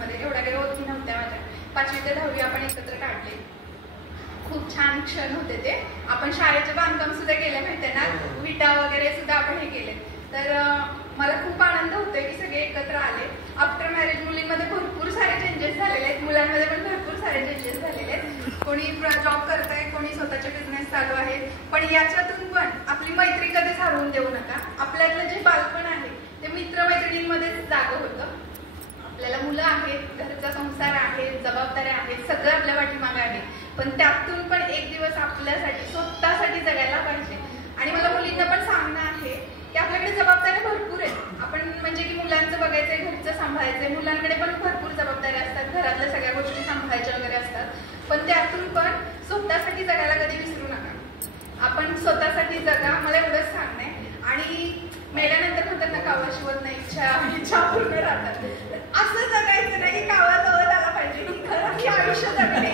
क्लासमध्ये, एवढ्या काही ओळखी नव्हत्या माझ्या. 5वी ते 10वी आपण एकत्र काढले. खूप छान क्षण होते ते. आपण शाळेचे बांधकाम सुद्धा केले माहितीये ना, विटा वगैरे सुद्धा आपण हे केले. तर मला खूप आनंद होतोय की सगळे एकत्र आले. आफ्टर मॅरेज मुलींमध्ये भरपूर सारे चेंजेस झालेले आहेत, मुलांमध्ये पण भरपूर सारे चेंजेस झालेले आहेत. कोणी जॉब करत आहे, कोणी स्वतःचे बिझनेस चालू आहे. पण याच्यातून पण आपली मैत्री कधीच हरवून देऊ नका. आपल्यातलं जे बालपण आहे ते मित्रमैत्रिणींमध्येच जागं होतं. आपल्याला मुलं आहेत, घरचा संसार आहे, जबाबदाऱ्या आहेत, सगळं आपल्या पाठीमागे आहे. पण त्यातून पण एक दिवस आपल्यासाठी स्वतःसाठी जगायला पाहिजे. आणि मला मुलींना पण सांगणं आहे की आपल्याकडे जबाबदाऱ्या भरपूर आहेत. आपण म्हणजे की मुलांचं बघायचंय, घरचं सांभाळायचंय, मुलांकडे पण भरपूर जबाबदाऱ्या असतात, घरातल्या सगळ्या गोष्टी सांभाळायच्या वगैरे असतात. पण त्यातून पण स्वतःसाठी जगायला कधी विसरू नका. आपण स्वतःसाठी जगा, मला एवढंच सांगणं आहे. आणि मेल्यानंतर म्हणतात ना, कावा शिवत नाही, इच्छा पूर्ण राहतात. असं जगायचं नाही की कावा जवळ आला पाहिजे, की खरं की आयुष्य जगणे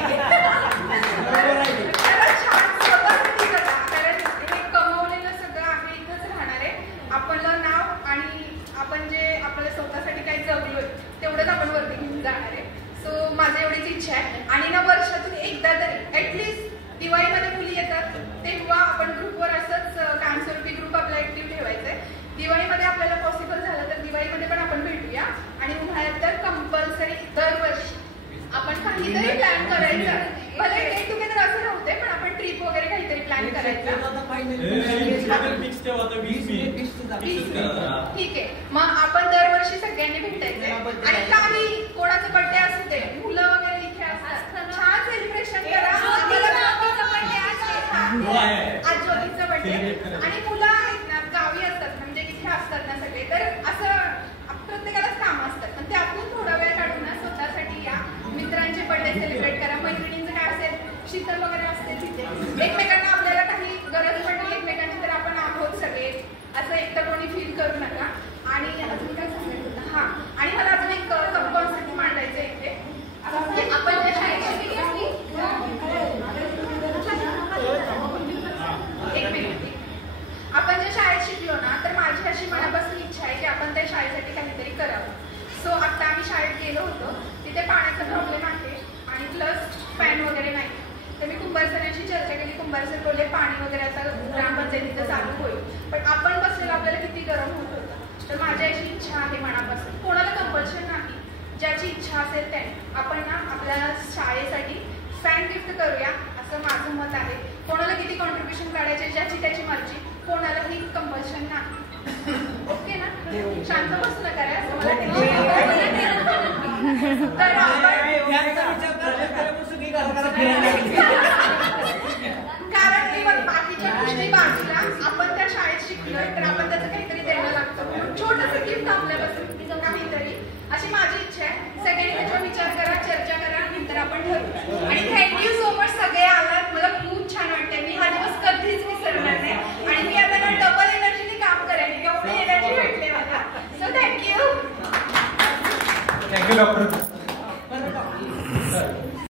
खरंच छान स्वतःसाठी जगा. कारण हे कमवलेलं सगळं आहे इथंच राहणार आहे. आपलं नाव आणि आपण जे आपल्याला स्वतःसाठी काही जगलोय तेवढंच आपण वरती घेऊन जाणार आहे. सो माझी एवढीच इच्छा आहे. आणि ना वर्षातून एकदा तरी ऍटलिस्ट दिवाळीमध्ये मुली येतात तेव्हा आपण ग्रुपवर असंच कायमस्वरूपी ग्रुप आपला ऍक्टिव्ह ठेवायचा आहे. दिवाळीमध्ये आपल्याला पॉसिबल झालं तर दिवाळीमध्ये पण आपण भेटूया. आणि उन्हाळ्यात तर कंपल्सरी दरवर्षी आपण काहीतरी प्लॅन करायचा. भले गेट टुगेदर असं नव्हते, पण आपण ट्रिप वगैरे काहीतरी प्लॅन करायचा. ठीक आहे, मग आपण दरवर्षी सगळ्यांनी भेटायचंय. आणि काही कोणाचं बर्थडे असू दे, मुलं वगैरे इथे असतात, छान सेलिब्रेशन करा. आज ज्योतीचा बर्थडे आणि मुलं आहेत ना गावी असतात, म्हणजे इथे असतात ना सगळे, तर असं प्रत्येकालाच काम असतात. पण त्यातून थोडा वेळ काढून ना स्वतःसाठी या, मित्रांचे बर्थडे सेलिब्रेट करा. मैत्रिणींचं काय असेल, शीतल वगैरे असते तिथे, एकमेकांना आपल्याला काही गरज पडली एकमेकांची तर आपण आहोत सगळे, असं एकटं कोणी फील करू नका. आणि अजून काय सांगायचं होतं, हा, आणि मला अजून एक कॉन्सेप्ट मांडायचं इथे. आपण ज्या शाळेत आपण ज्या शाळेत शिकलो ना, तर माझी अशी मनापासून इच्छा आहे की आपण त्या शाळेसाठी काहीतरी करावं. सो आता आम्ही शाळेत गेलो होतो, तिथे पाण्याचा प्रॉब्लेम आहे आणि प्लस फॅन वगैरे नाही. तर मी कुंभार सरांशी चर्चा केली. कुंभार सर बोलले पाणी वगैरे आता ग्रामपंचायतीचं चालू होईल, पण आपण बसलेलं आपल्याला किती गरम होत होतं. तर माझी अशी इच्छा आहे मनापासून, कोणाला कंपल्शन नाही, ज्याची इच्छा असेल त्याने आपण ना आपल्या शाळेसाठी फॅन गिफ्ट करूया, असं माझं मत आहे. कोणाला किती कॉन्ट्रीब्युशन काढायचे ज्याची त्याची मर्जी, कोणालाही कंपल्शन नाही. ओके ना, शांत बसू नका रे, असं मला तर कारण की बाकीच्या गोष्टी बाजूला आपण त्या शाळेत शिकलोय तर आपण त्याचं काहीतरी द्यायला लागतं. छोटंसं गिफ्ट आपल्यापासून काहीतरी, अशी माझी इच्छा आहे. सगळ्यांनी त्याच्यावर विचार करा, चर्चा करा, नंतर आपण ठरवू. आणि थँक्यू सो मच सगळे आलात, मला खूप छान वाटतंय. मी हा दिवस कधीच विसरणार नाही. आणि मी आता ना डबल एनर्जीने काम करेन, एवढी एनर्जी भेटली मला. So thank you. डॉक्टर.